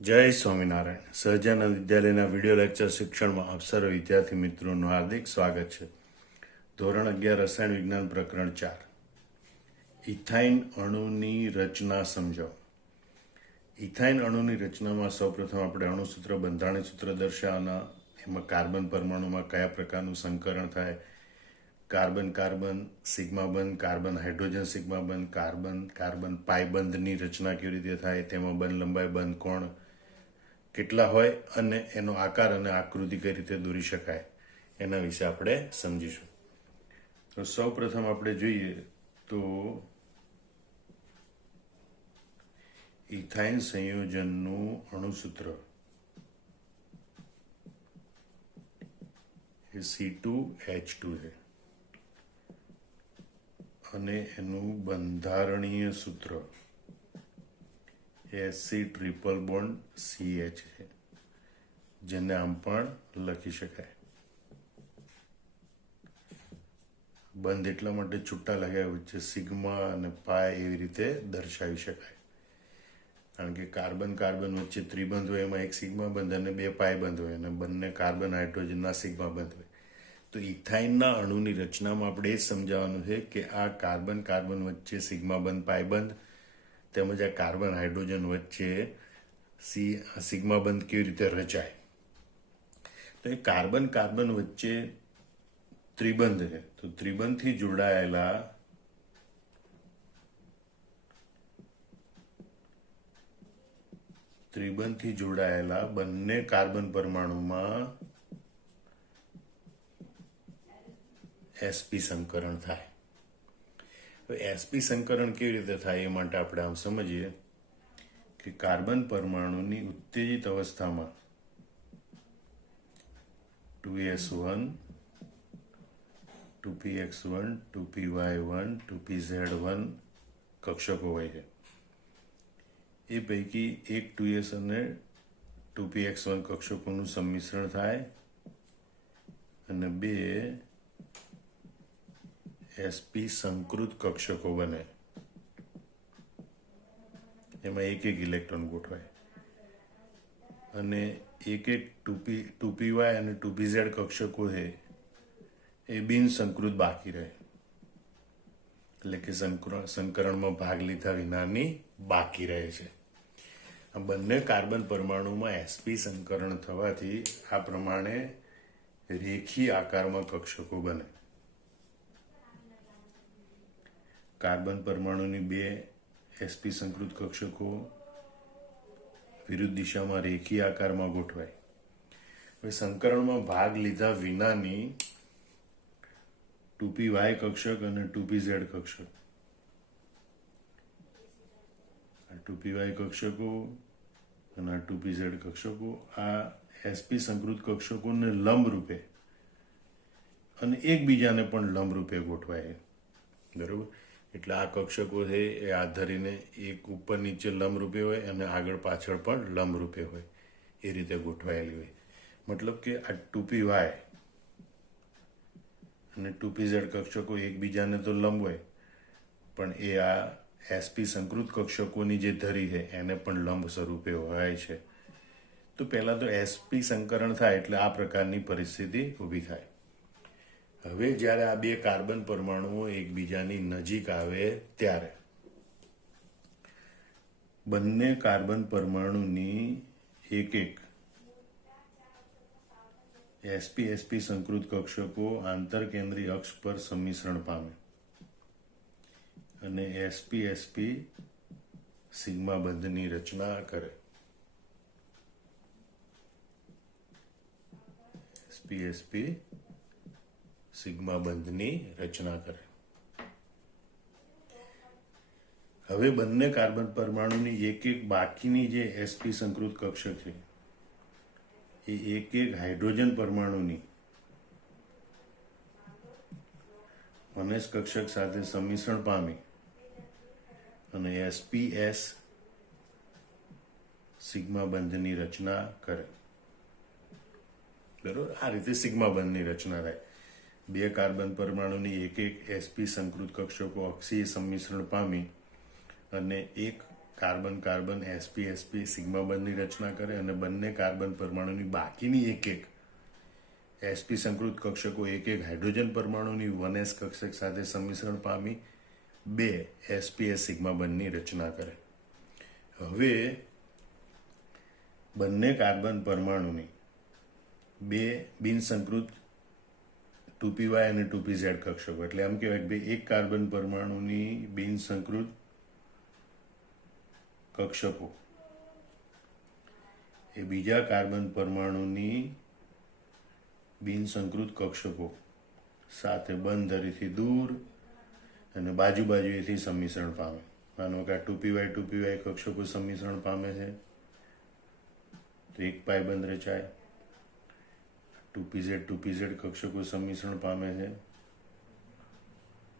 જય સ્વામિનારાયણ. સહજાનંદ વિદ્યાલયના video lecture શિક્ષણમાં આપ સર્વ વિદ્યાર્થી મિત્રોનું હાર્દિક સ્વાગત છે. ધોરણ 11 રસાયણ વિજ્ઞાન પ્રકરણ 4 ઇથાઇન અણુની રચના સમજાવો. ઇથાઇન અણુની રચનામાં સૌપ્રથમ આપણે અણુસૂત્ર બંધારણીય સૂત્ર દર્શાવવાના. એમાં કાર્બન પરમાણુમાં કયા પ્રકારનું સંકરણ થાય, કાર્બન કાર્બન સિગ્મા બંધ, કાર્બન હાઇડ્રોજન સિગ્મા બંધ, કાર્બન કાર્બન પાઈ બંધની રચના કેવી રીતે થાય, તેમાં બંધ લંબાઈ બંધ કોણ કેટલા હોય અને એનો આકાર અને આકૃતિ કઈ રીતે દોરી શકાય એના વિશે આપણે સમજીશું. તો સૌ પ્રથમ આપણે જોઈએ તો ઇથાઇન સંયોજનનું અણુસૂત્ર એ C2H2 છે અને એનું બંધારણીય સૂત્ર એસી ટ્રિપલ બોન્ડ CH છે, જેને આમ પણ લખી શકાય. બંધ એટલા માટે છૂટા લગાવ્યા વચ્ચે સિગ્મા અને પાય એવી રીતે દર્શાવી શકાય, કારણ કે કાર્બન કાર્બન વચ્ચે ત્રિબંધ હોય, એમાં એક સિગ્મા બંધ અને બે પાય બંધ હોય, અને બંને કાર્બન હાઇડ્રોજનના સિગ્મા બંધ હોય. તો ઇથાઇનના અણુની રચનામાં આપણે એ સમજાવવાનું છે કે આ કાર્બન કાર્બન વચ્ચે સિગ્મા બંધ પાય બંધ તેમજ આ કાર્બન હાઇડ્રોજન વચ્ચે સિગ્મા બંધ કેવી રીતે રચાય. તો એ કાર્બન કાર્બન વચ્ચે ત્રિબંધ છે, તો ત્રિબંધથી જોડાયેલા બંને કાર્બન પરમાણુમાં sp સંકરણ થાય. તો sp સંકરણ કેવી રીતે થાય એ માટે આપણે આમ સમજીએ કે કાર્બન પરમાણુની ઉત્તેજિત અવસ્થામાં 2s1 2px1 2py1 2pz1 કક્ષકો હોય છે. એ પૈકી એક 2s અને 2px1 કક્ષકોનું સંમિશ્રણ થાય અને બે sp સંકૃત કક્ષકો બને. એમાં એક એક ઇલેક્ટ્રોન ગોઠવાય અને એક એક 2py અને 2pz કક્ષકો છે એ બિન સંકૃત બાકી રહે, એટલે કે સંકરણમાં ભાગ લીધા વિનાની બાકી રહે છે. આ બંને કાર્બન પરમાણુમાં sp સંકરણ થવાથી આ પ્રમાણે રેખી આકારમાં કક્ષકો બને. કાર્બન પરમાણુની બે sp સંકૃત કક્ષકો વિરુદ્ધ દિશામાં રેખી આકારમાં ગોઠવાય. હવે સંકરણમાં ભાગ લીધા વિનાની 2py કક્ષક અને 2pz કક્ષક, આ 2py કક્ષકો અને આ 2pz કક્ષકો આ sp સંકૃત કક્ષકોને લંબ રૂપે અને એકબીજાને પણ લંબ રૂપે ગોઠવાય. બરોબર, એટલે આ કક્ષકો છે એ હાથ ધરીને એક ઉપર નીચે લંબ રૂપે હોય અને આગળ પાછળ પણ લંબ રૂપે હોય, એ રીતે ગોઠવાયેલી હોય. મતલબ કે આ 2py અને 2pz કક્ષકો એકબીજાને તો લંબ હોય, પણ એ આ sp સંકૃત કક્ષકોની જે ધરી છે એને પણ લંબ સ્વરૂપે હોય છે. તો પહેલા તો sp સંકરણ થાય એટલે આ પ્રકારની પરિસ્થિતિ ઊભી થાય. હવે જ્યારે આ બે કાર્બન પરમાણુઓ એકબીજાની નજીક આવે ત્યારે બંને કાર્બન પરમાણુની એક એક sp સંકૃત કક્ષકો આંતરકેન્દ્રીય અક્ષ પર સંમિશ્રણ પામે અને sp સિગ્મા બંધની રચના કરે. sp સિગ્મા બંધની રચના કરે. હવે બંને કાર્બન પરમાણુની એક એક બાકીની જે sp સંકૃત કક્ષક છે એ એક એક હાઇડ્રોજન પરમાણુની મનેસ કક્ષક સાથે સંમિશ્રણ પામી અને sps સિગ્મા બંધની રચના કરે. બરોબર, આ રીતે સિગ્મા બંધની રચના થાય. બે કાર્બન પરમાણુની એક એક sp સંકૃત કક્ષકો અક્ષીય સંમિશ્રણ પામી અને એક carbon carbon sp sp sigma બંધની રચના કરે અને બંને કાર્બન પરમાણુની બાકીની એક sp સંકૃત કક્ષકો એક હાઇડ્રોજન પરમાણુની 1s કક્ષક સાથે સંમિશ્રણ પામી 2 sps સિગ્મા બંધની રચના કરે. હવે બંને કાર્બન પરમાણુની બે બિનસંકૃત 2py અને 2pz કક્ષકો, એટલે એમ કહેવાય કે ભાઈ એક કાર્બન પરમાણુની બિનસંકૃત કક્ષકો એ બીજા કાર્બન પરમાણુની બિનસંકૃત કક્ષકો સાથે બંધ ધરીથી દૂર અને બાજુએથી સંમિશ્રણ પામે. માનો કે આ 2py કક્ષકો સંમિશ્રણ પામે છે તો એક પાયબંધ રચાય. 2pz કક્ષકો સંમિશ્રણ પામે છે,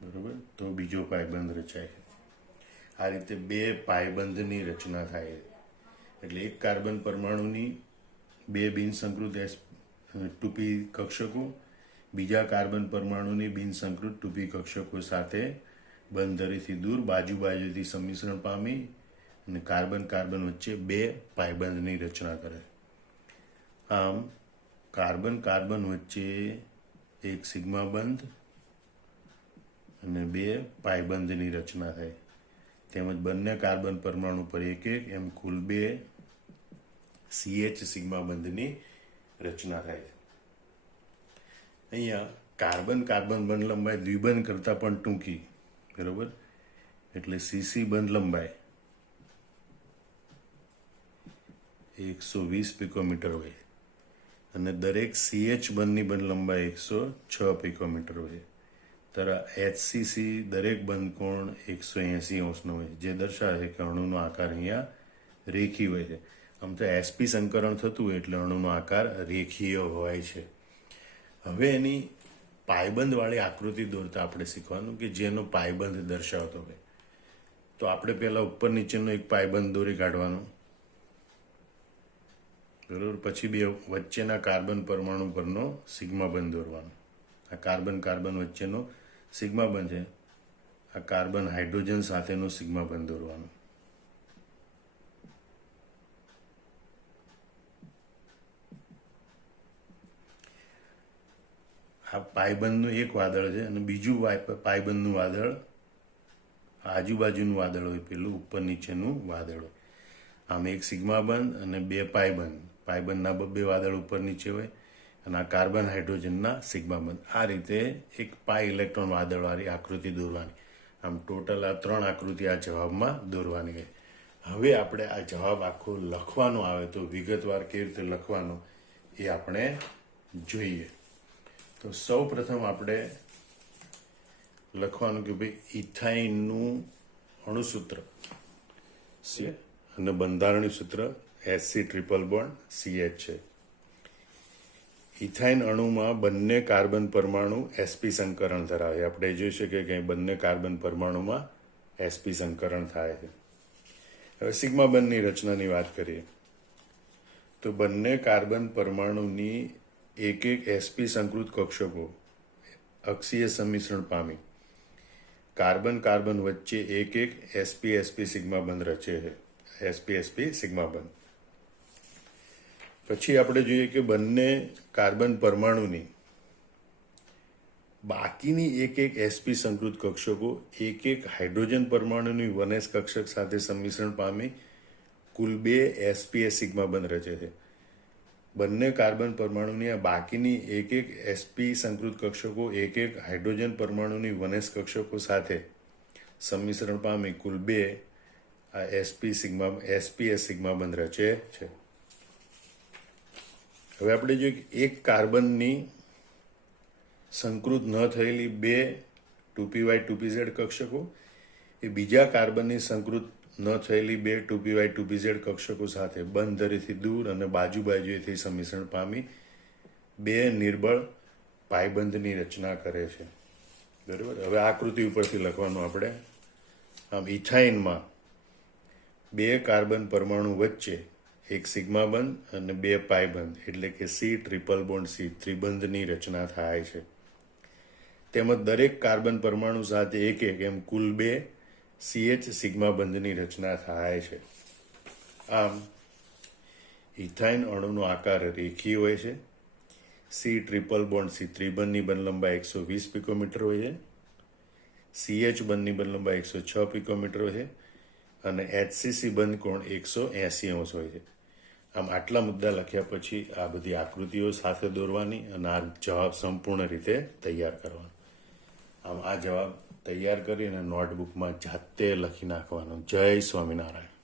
બરોબર, તો બીજો પાયબંધ રચાય. આ રીતે બે પાયબંધની રચના થાય. એટલે એક કાર્બન પરમાણુની બે બિનસંકૃત 2p કક્ષકો બીજા કાર્બન પરમાણુની બિનસંકૃત 2p કક્ષકો સાથે બંધરીથી દૂર બાજુથી સંમિશ્રણ પામી અને કાર્બન કાર્બન વચ્ચે બે પાયબંધની રચના કરે. આમ કાર્બન કાર્બન વચ્ચે એક સિગ્મા બંધ અને બે પાયબંધની રચના થાય. તેમજ બંને કાર્બન પરમાણુ પર એક એમ કુલ બે CH સિગ્મા બંધની રચના થાય. અહીંયા કાર્બન કાર્બન બંધ લંબાઈ દ્વિબંધ કરતાં પણ ટૂંકી, બરોબર, એટલે CC બંધ લંબાઈ 120 પિકોમીટર હોય અને દરેક CH બંધની બંધ લંબાઈ 106 પિકોમીટર હોય. તથા HCC દરેક બંધ કોણ 180 અંશનો હોય, જે દર્શાવે છે કે અણુનો આકાર અહીંયા રેખી હોય છે. આમ તો sp સંકરણ થતું હોય એટલે અણુનો આકાર રેખીય હોય છે. હવે એની પાયબંધવાળી આકૃતિ દોરતા આપણે શીખવાનું કે જેનો પાયબંધ દર્શાવતો હોય. તો આપણે પહેલા ઉપર નીચેનો એક પાયબંધ દોરી કાઢવાનો, બરોબર, પછી બે વચ્ચેના કાર્બન પરમાણુ પરનો સિગ્મા બંધ દોરવાનો. આ કાર્બન કાર્બન વચ્ચેનો સિગ્મા બંધ છે, આ કાર્બન હાઇડ્રોજન સાથેનો સિગ્મા બંધ દોરવાનો. આ પાયબંધનું એક વાદળ છે અને બીજું પાયબંધનું વાદળ આજુબાજુનું વાદળ હોય, પેલું ઉપર નીચેનું વાદળ હોય. આમ એક સિગ્મા બંધ અને બે પાયબંધ, પાયબંધના બે વાદળ ઉપર નીચે હોય અને આ કાર્બન હાઇડ્રોજનના સિગ્મા બંધ. આ રીતે એક પાય ઇલેક્ટ્રોન વાદળવાળી આકૃતિ દોરવાની. આમ ટોટલ આ 3 આકૃતિ આ જવાબમાં દોરવાની હોય. હવે આપણે આ જવાબ આખો લખવાનો આવે તો વિગતવાર કેવી રીતે લખવાનો એ આપણે જોઈએ. તો સૌ પ્રથમ આપણે લખવાનું કે ભાઈ ઇથાઇનનું અણુસૂત્ર છે અને બંધારણીય સૂત્ર Sc ટ્રિપલ બોન્ડ CH છે. ઇથાઇન અણુમાં બંને કાર્બન પરમાણુ sp સંકરણ ધરાવે. આપણે જોઈ શકીએ કે બંને કાર્બન પરમાણુમાં sp સંકરણ થાય છે. હવે સિગ્મા બંધની રચનાની વાત કરીએ તો બંને કાર્બન પરમાણુની એક sp સંકૃત કક્ષકો અક્ષીય સંમિશ્રણ પામી કાર્બન કાર્બન વચ્ચે એક sp sp સિગ્મા બંધ રચે છે. sp sp સિગ્મા બંધ. પછી આપણે જોઈએ કે બંને કાર્બન પરમાણુની બાકીની એક sp સંકૃત કક્ષકો એક હાઇડ્રોજન પરમાણુની 1s કક્ષક સાથે સંમિશ્રણ પામી કુલ બે sps સિગ્મા બંધ રચે છે. બંને કાર્બન પરમાણુની આ બાકીની એક sp સંકૃત કક્ષકો એક હાઇડ્રોજન પરમાણુની 1s કક્ષકો સાથે સંમિશ્રણ પામી કુલ બે આ sps સિગ્મા બંધ રચે છે. હવે આપણે જોઈએ એક કાર્બનની સંકૃત ન થયેલી બે 2py 2pz કક્ષકો એ બીજા કાર્બનની સંકૃત ન થયેલી બે 2py 2pz કક્ષકો સાથે બંધ ધરીથી દૂર અને બાજુએથી સંમિશ્રણ પામી બે નિર્બળ પાયબંધની રચના કરે છે. બરાબર. હવે આકૃતિ ઉપરથી લખવાનું આપણે. આમ ઇથાઇનમાં બે કાર્બન પરમાણુ વચ્ચે એક સિગ્મા બંધ અને બે પાયબંધ એટલે કે C ટ્રિપલ બોન્ડ C ત્રિબંધની રચના થાય છે. તેમજ દરેક કાર્બન પરમાણુ સાથે એક એમ કુલ બે CH સિગ્મા બંધની રચના થાય છે. આમ ઇથાઇન અણુનો આકાર રેખીય હોય છે. C ટ્રિપલ બોન્ડ C ત્રિબંધની બંધ લંબાઈ 120 પિકોમીટર હોય છે. CH બંધની બંધ લંબાઈ 106 પિકોમીટર હોય છે અને HCC બંધ કોણ 180 અંશ હોય છે. આમ આટલા મુદ્દા લખ્યા પછી આ બધી આકૃતિઓ સાથે દોરવાની અને આ જવાબ સંપૂર્ણ રીતે તૈયાર કરવાનો. આમ આ જવાબ તૈયાર કરીને નોટબુકમાં જાતે લખી નાખવાનો. જય સ્વામિનારાયણ.